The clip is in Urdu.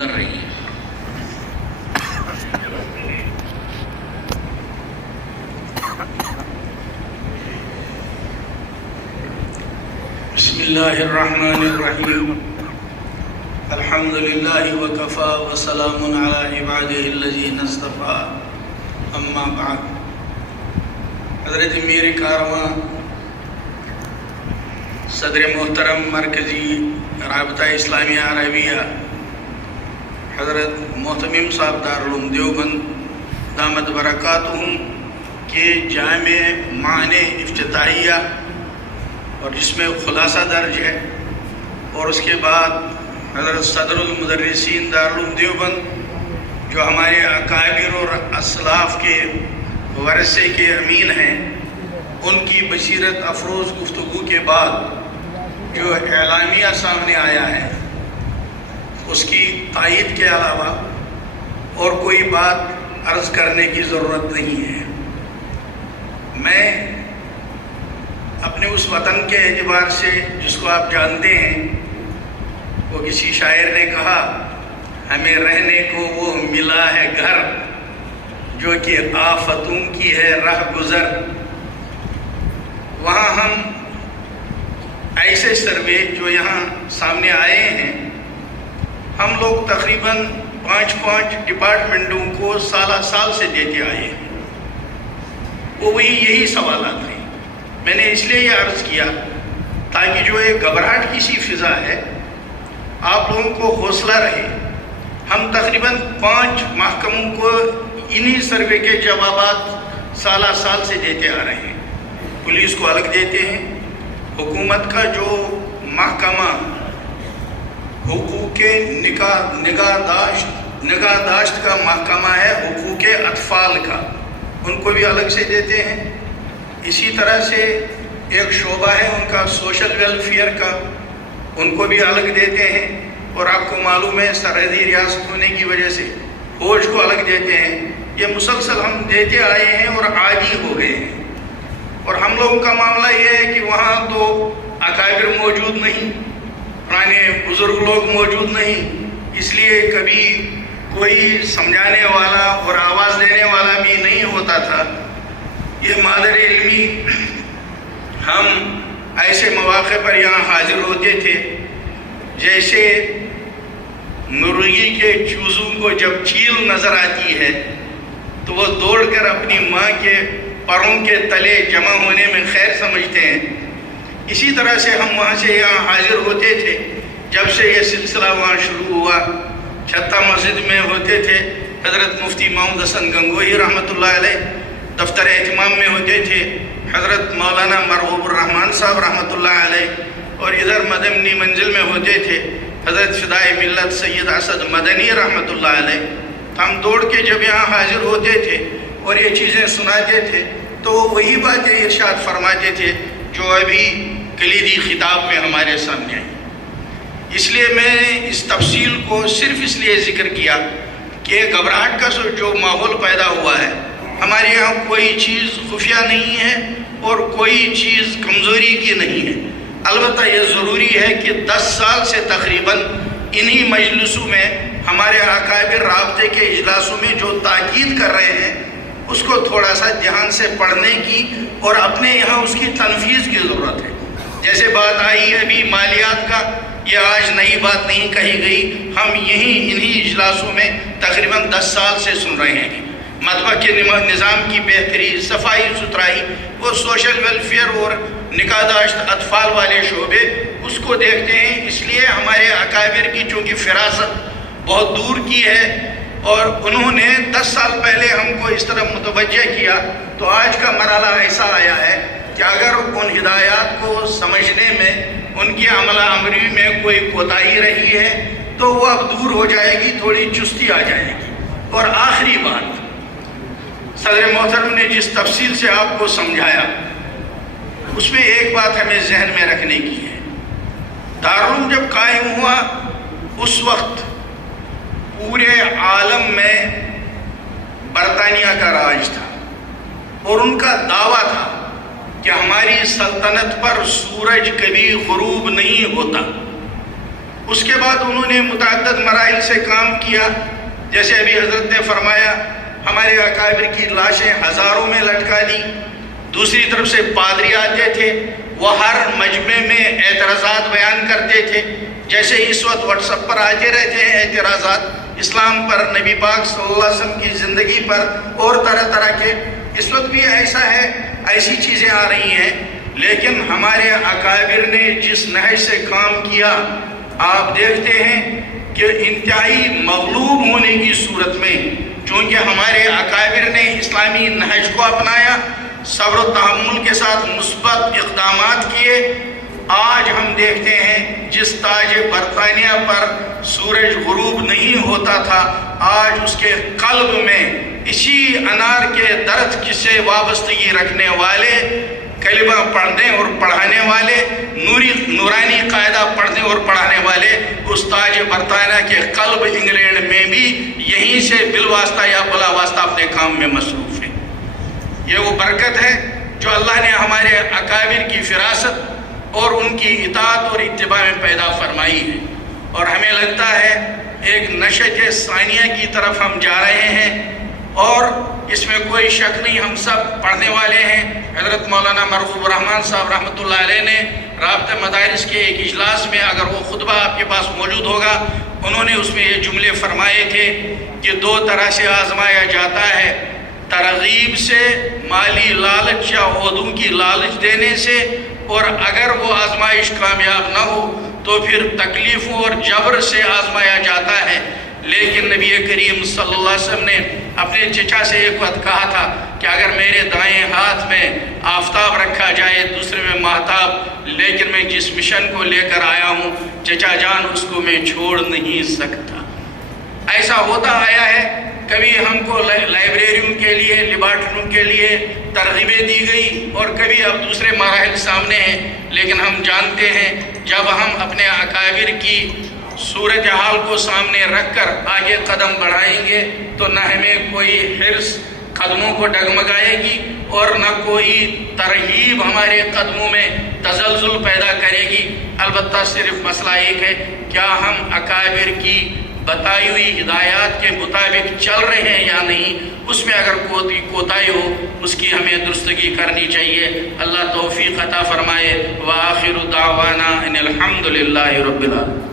کر رہی ہے۔ بسم اللہ الرحمن الرحیم، الحمد للہ وکفا وسلام علی عبادہ الذین اصطفیٰ، اما بعد۔ حضرت میر کارواں صدر محترم مرکزی رابطہ اسلامیہ عربیہ حضرت محتمم صاحب دارالعلوم دیوبند دامت برکاتہم کے جامع معنی افتتاحیہ اور جس میں خلاصہ درج ہے، اور اس کے بعد حضرت صدر المدرسین دارالعلوم دیوبند جو ہمارے اکابر اور اسلاف کے ورثے کے امین ہیں، ان کی بصیرت افروز گفتگو کے بعد جو اعلامیہ سامنے آیا ہے، اس کی تائید کے علاوہ اور کوئی بات عرض کرنے کی ضرورت نہیں ہے۔ میں اپنے اس وطن کے اعتبار سے جس کو آپ جانتے ہیں، وہ کسی شاعر نے کہا، ہمیں رہنے کو وہ ملا ہے گھر جو کہ آفتوں کی ہے رہ گزر۔ وہاں ہم ایسے سروے جو یہاں سامنے آئے ہیں، ہم لوگ تقریباً 5 ڈپارٹمنٹوں کو سال سے دیتے آئے ہیں۔ وہ یہی سوالات ہیں۔ میں نے اس لیے یہ عرض کیا تاکہ جو ایک گھبراہٹ کی سی فضا ہے، آپ لوگوں کو حوصلہ رہے۔ ہم تقریباً 5 محکموں کو انہی سروے کے جوابات سال سے دیتے آ رہے ہیں۔ پولیس کو الگ دیتے ہیں، حکومت کا جو محکمہ حقوق نگہداشت کا محکمہ ہے، حقوق اطفال کا، ان کو بھی الگ سے دیتے ہیں۔ اسی طرح سے ایک شعبہ ہے ان کا سوشل ویلفیئر کا، ان کو بھی الگ دیتے ہیں۔ اور آپ کو معلوم ہے سرحدی ریاست ہونے کی وجہ سے فوج کو الگ دیتے ہیں۔ یہ مسلسل ہم دیتے آئے ہیں اور عادی ہو گئے ہیں۔ اور ہم لوگوں کا معاملہ یہ ہے کہ وہاں تو اکابر موجود نہیں، پرانے بزرگ لوگ موجود نہیں، اس لیے کبھی کوئی سمجھانے والا اور آواز دینے والا بھی نہیں ہوتا تھا۔ یہ مادر علمی ہم ایسے مواقع پر یہاں حاضر ہوتے تھے جیسے مرغی کے چوزوں کو جب چیل نظر آتی ہے تو وہ دوڑ کر اپنی ماں کے پروں کے تلے جمع ہونے میں خیر سمجھتے ہیں۔ اسی طرح سے ہم وہاں سے یہاں حاضر ہوتے تھے جب سے یہ سلسلہ وہاں شروع ہوا۔ چھتہ مسجد میں ہوتے تھے، حضرت مفتی محمد حسن گنگوہی رحمۃ اللہ علیہ، دفتر اہتمام میں ہوتے تھے حضرت مولانا مرغوب الرحمن صاحب رحمۃ اللہ علیہ، اور ادھر مدنی منزل میں ہوتے تھے حضرت فدائے ملت سید اسد مدنی رحمۃ اللہ علیہ۔ ہم دوڑ کے جب یہاں حاضر ہوتے تھے اور یہ چیزیں سناتے تھے تو وہی باتیں ارشاد فرماتے تھے جو ابھی کلیدی خطاب میں ہمارے سامنے آئی۔ اس لیے میں نے اس تفصیل کو صرف اس لیے ذکر کیا کہ گھبراہٹ کا جو ماحول پیدا ہوا ہے، ہمارے یہاں کوئی چیز خفیہ نہیں ہے اور کوئی چیز کمزوری کی نہیں ہے۔ البتہ یہ ضروری ہے کہ 10 سال سے تقریباً انہی مجلسوں میں ہمارے اکابر رابطے کے اجلاسوں میں جو تاکید کر رہے ہیں، اس کو تھوڑا سا دھیان سے پڑھنے کی اور اپنے یہاں اس کی تنفیذ کی ضرورت ہے۔ جیسے بات آئی ابھی مالیات کا، یہ آج نئی بات نہیں کہی گئی، ہم انہی اجلاسوں میں تقریباً 10 سال سے سن رہے ہیں۔ مطبع کے نظام کی بہتری، صفائی ستھرائی، وہ سوشل ویلفیئر اور نگہداشت اطفال والے شعبے، اس کو دیکھتے ہیں۔ اس لیے ہمارے اکابر کی چونکہ فراست بہت دور کی ہے اور انہوں نے 10 سال پہلے ہم کو اس طرح متوجہ کیا، تو آج کا مرحلہ ایسا آیا ہے کہ اگر ان ہدایات کو سمجھنے میں، ان کی عملہ آوری میں کوئی کوتاہی رہی ہے تو وہ اب دور ہو جائے گی، تھوڑی چستی آ جائے گی۔ اور آخری بات، صدر محترم نے جس تفصیل سے آپ کو سمجھایا، اس میں ایک بات ہمیں ذہن میں رکھنے کی ہے۔ دارالعلوم جب قائم ہوا، اس وقت پورے عالم میں برطانیہ کا راج تھا اور ان کا دعویٰ تھا کہ ہماری سلطنت پر سورج کبھی غروب نہیں ہوتا۔ اس کے بعد انہوں نے متعدد مراحل سے کام کیا، جیسے ابھی حضرت نے فرمایا ہمارے اکابر کی لاشیں ہزاروں میں لٹکا دی۔ دوسری طرف سے پادری آتے تھے، وہ ہر مجمع میں اعتراضات بیان کرتے تھے، جیسے اس وقت واٹس ایپ پر آتے رہتے ہیں اعتراضات اسلام پر، نبی پاک صلی اللہ علیہ وسلم کی زندگی پر، اور طرح طرح کے۔ اس وقت بھی ایسا ہے، ایسی چیزیں آ رہی ہیں، لیکن ہمارے اکابر نے جس نہج سے کام کیا، آپ دیکھتے ہیں کہ انتہائی مغلوب ہونے کی صورت میں چونکہ ہمارے اکابر نے اسلامی نہج کو اپنایا، صبر و تحمل کے ساتھ مثبت اقدامات کیے، آج ہم دیکھتے ہیں جس تاج برطانیہ پر سورج غروب نہیں ہوتا تھا، آج اس کے قلب میں اسی انار کے درخت سے وابستگی رکھنے والے، کلمہ پڑھنے اور پڑھانے والے، نورانی قاعدہ پڑھنے اور پڑھانے والے اس تاج برطانیہ کے قلب انگلینڈ میں بھی یہیں سے بالواسطہ یا بلا واسطہ اپنے کام میں مصروف ہیں۔ یہ وہ برکت ہے جو اللہ نے ہمارے اکابر کی فراست اور ان کی اطاعت اور اتباع میں پیدا فرمائی ہے، اور ہمیں لگتا ہے ایک نشأۃ ثانیہ کی طرف ہم جا رہے ہیں، اور اس میں کوئی شک نہیں، ہم سب پڑھنے والے ہیں۔ حضرت مولانا مرغوب الرحمان صاحب رحمۃ اللہ علیہ نے رابطہ مدارس کے ایک اجلاس میں، اگر وہ خطبہ آپ کے پاس موجود ہوگا، انہوں نے اس میں یہ جملے فرمائے تھے کہ دو طرح سے آزمایا جاتا ہے، ترغیب سے، مالی لالچ یا عہدوں کی لالچ دینے سے، اور اگر وہ آزمائش کامیاب نہ ہو تو پھر تکلیفوں اور جبر سے آزمایا جاتا ہے۔ لیکن نبی کریم صلی اللہ علیہ وسلم نے اپنے چچا سے ایک وقت کہا تھا کہ اگر میرے دائیں ہاتھ میں آفتاب رکھا جائے، دوسرے میں ماہتاب، لیکن میں جس مشن کو لے کر آیا ہوں چچا جان اس کو میں چھوڑ نہیں سکتا۔ ایسا ہوتا آیا ہے، کبھی ہم کو لائبریریوں کے لیے، لیبارٹریوں کے لیے ترغیبیں دی گئی، اور کبھی اب دوسرے مراحل سامنے ہیں، لیکن ہم جانتے ہیں جب ہم اپنے اکابر کی صورتحال کو سامنے رکھ کر آگے قدم بڑھائیں گے تو نہ ہمیں کوئی حرص قدموں کو ڈگمگائے گی، اور نہ کوئی ترغیب ہمارے قدموں میں تزلزل پیدا کرے گی۔ البتہ صرف مسئلہ ایک ہے، کیا ہم اکابر کی بتائی ہوئی ہدایات کے مطابق چل رہے ہیں یا نہیں؟ اس میں اگر کوئی کوتاہی ہو اس کی ہمیں درستگی کرنی چاہیے۔ اللہ توفیق عطا فرمائے۔ وآخر دعوانا ان الحمد للہ رب العالمین۔